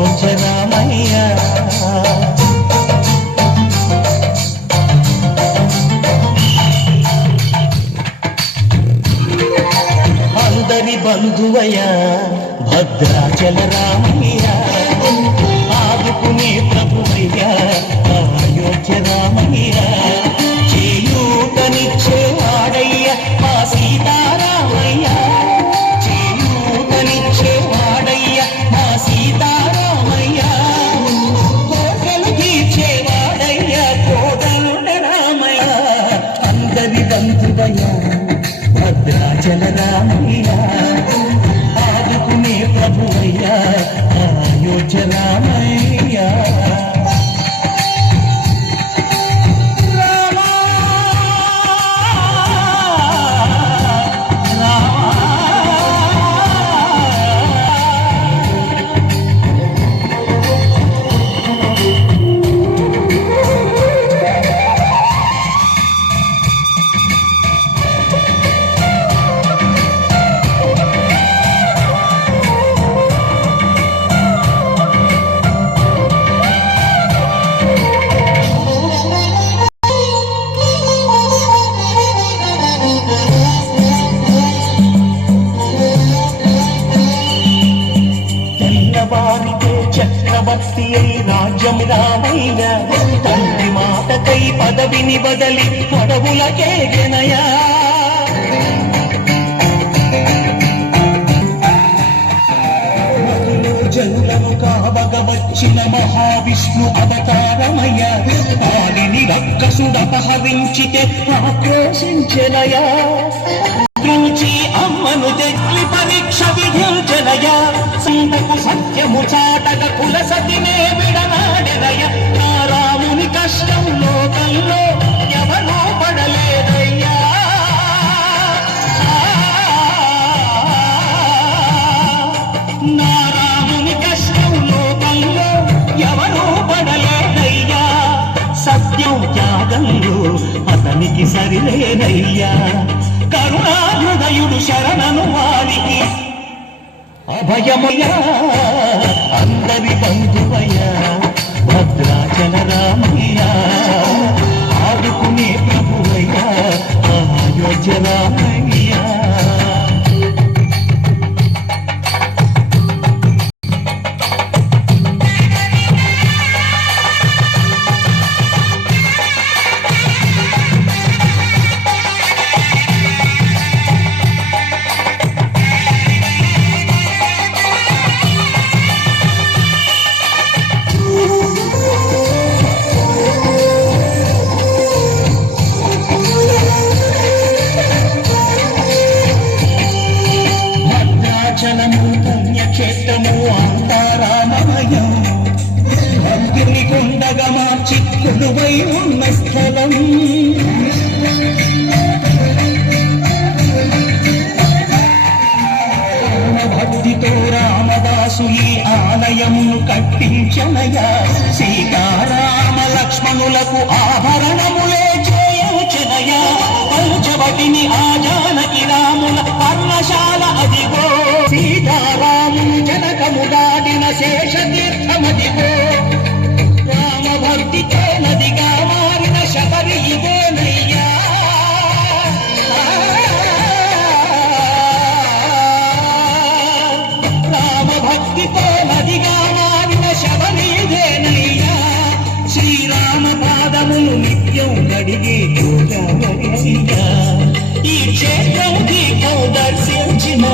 అయోధ్య అందరి బంధువయ్య భద్రాచల రామయ్య. ఆదుకునే ప్రభువయ్య అయోధ్య రామయ్య భద్రాచల రామయ్య ఆదుకునే ప్రభువయ్య అయోధ్య భక్తి అయి రాజ్యం రామయ్య తండ్రి మాటకై పదవిని బదలి పడవులకే జనయా. జనులను కావగ వచ్చిన మహావిష్ణు అవతారమయ్య. వారిని రక్కసుడపహరించితే ఆక్రోశించెనయా పిలిచి అమ్మను తెచ్చి పరీక్ష విధించనయా సంతకు సత్యము చాటక త్యాగంలో అతనికి సరిలేనయ్యా. కరుణాహృదయుడు శరణను వారికి అభయమయ్యా. మార్చి కొలువై ఉన్న స్థలం. భక్తితో రామదాసు ఈ ఆలయమును కట్టించనయా. సీతారామ లక్ష్మణులకు ఆభరణములే చేయుచనయా. పంచవటిని ఆ జానకి రాముల పర్ణశాల అదిగో. సీతారాముని జనకము దాటిన శేషతీర్థమదిగో చేతనికి దర్శించిన